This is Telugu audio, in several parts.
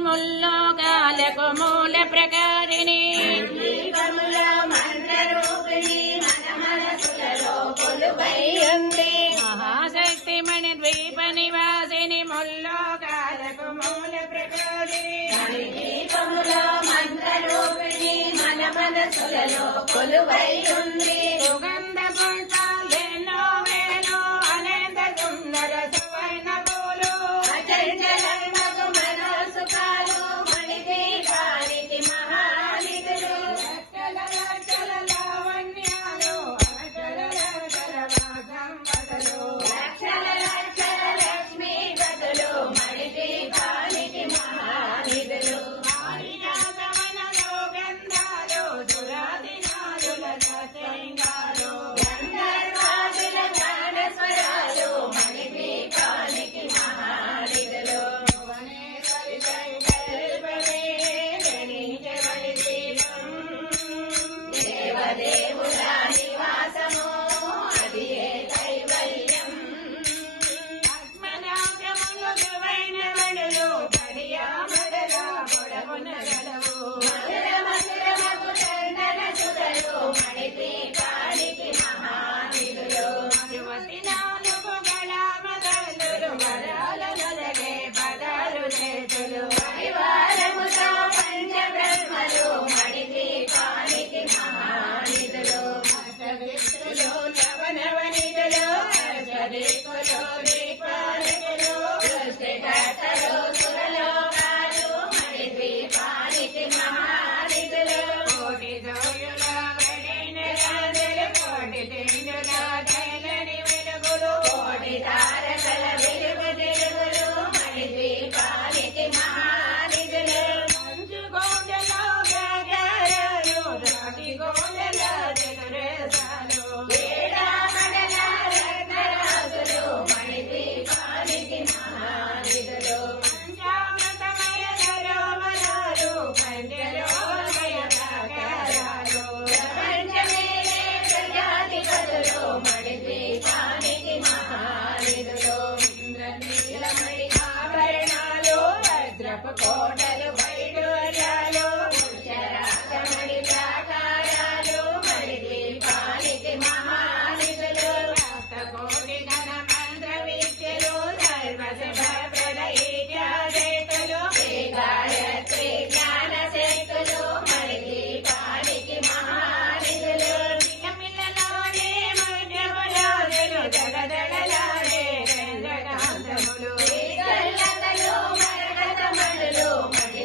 ముల్లోకాలకు మూల ప్రకారిణి మహాశక్తిమణి ద్వీప నివాసిని ముల్లోకాలకు మూల ప్రకారిణి మన మనసులలో కొలువై ఉంది సుగంధ పుష్పాలెన్నో వేలు అనేక సుందర సువర్ణ పూలు అచంచలమగు మనోసుకాలు మణిదీపానికి మహానిధులు లక్షల లక్షల లావణ్యాలు అచల లక్షల సంపదలు లక్షల లక్షల లక్ష్మీ గదులు మణిదీపానికి మహానిధులు కోటలు వైడూర్యాలు ఉచ్చరాగమణి ప్రాకారాలు మణిదీపానికి మహానిధులు సప్తకోటి ఘన మంత్ర విద్యలు సర్వశుభ ప్రదయిత్యాశక్తులు గాయత్రి జ్ఞాన శక్తులు మణిదీపానికి మహానిధులు పిల్లపిల్లలోనే మధ్యములోను జగదగలాడే చంద్రకాంతములు మణి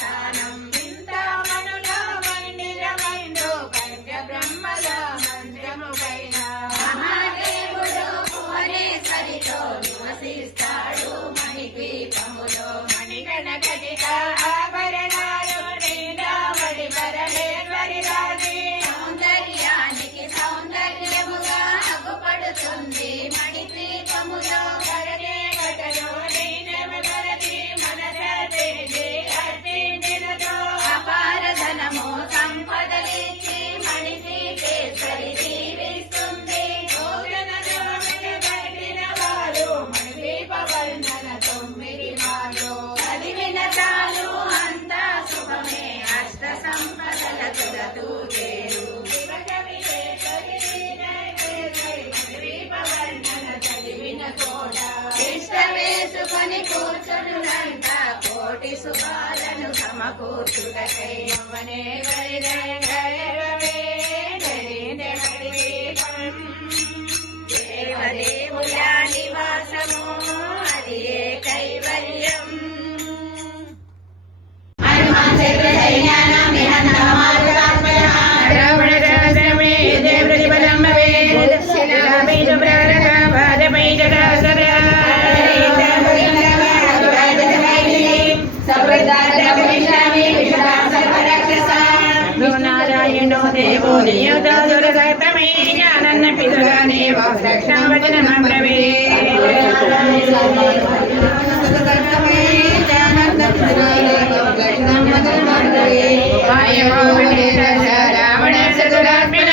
స్థానం చింతామణుల మందిరమైందో పంచ బ్రహ్మల మందిరము పైన మహాదేవుడు భువనేశ్వరితో నివసిస్తాడు మణిద్వీపములో మణిగణకటిక ఆభరణాలు నీలావళి పరమేశ్వరి రాజి సౌందర్యానికి సౌందర్యముగా అగుపడుతుంది మణిద్వీపములో ధరణి గటలో నీనెవరది మనస తెలిసి అర్పించినతో అపార ధనము సంపదలిచ్చి మణిద్వీపేశ్వరి జీవిస్తుంది భోజనలో పట్టిన వారు మణిద్వీప వర్ణన 9 మాలు చదివిన చాలు అంతా శుభమే అష్ట సంపదల తుదతూచేరు మణిద్వీప వర్ణన చదివిన చోట ఇష్ట వేసుకొని కూర్చునునంట కోటి శుభాలను సమకూర్చుటకై యవ్వనే వైరవే దేవదేవుల నివాసము అది ఏ కైవల్యం హనుమాన్ చక్ర సైన్యానాం నిహంతమారుతాత్మయ రావణ సహస్రమే దేవృతి బలంబవే శిలాబీజ ప్రారక పాదపైజ దాసర నారాయణో దేవో నియోదాసురగతమే జ్ఞానన్న పితృగానే వచనమబ్రవే రావణ చతురాత్మన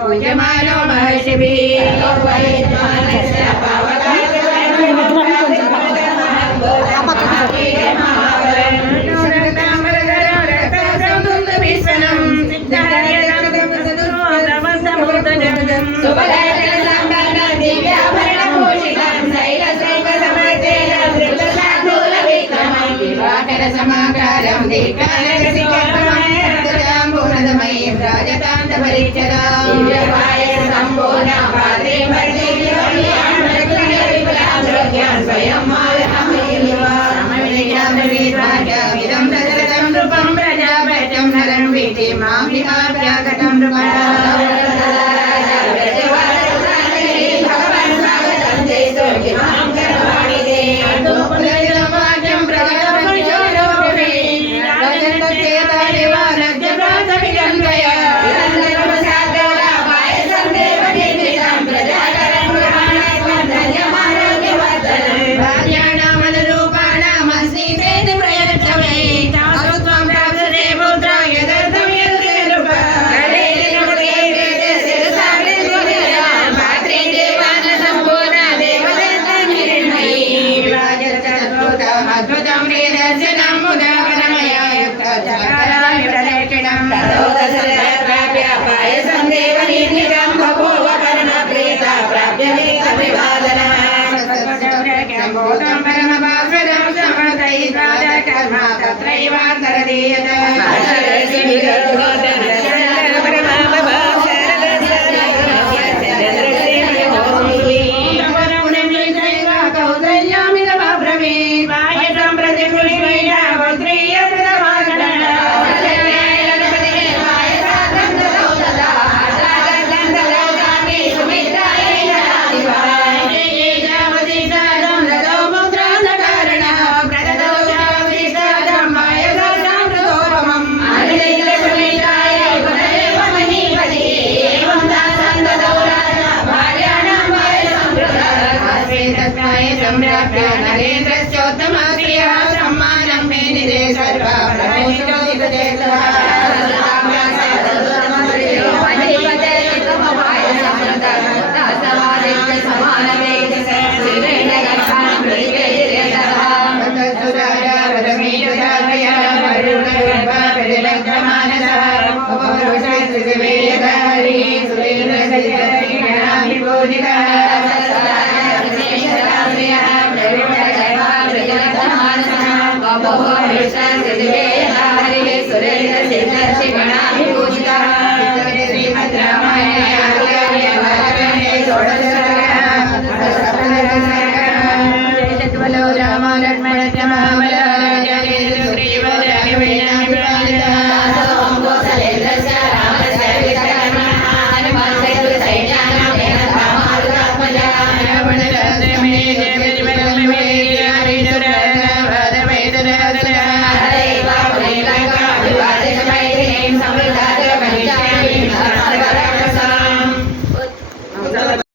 పూజమాలో మహర్షిభి సమాకారం దీకారమయం రాజతాంత పరీక్షదా సంపూర్ణ స్వయం నృపం ప్రజాపత్యం నరం వీటి మాఘటం पूजितः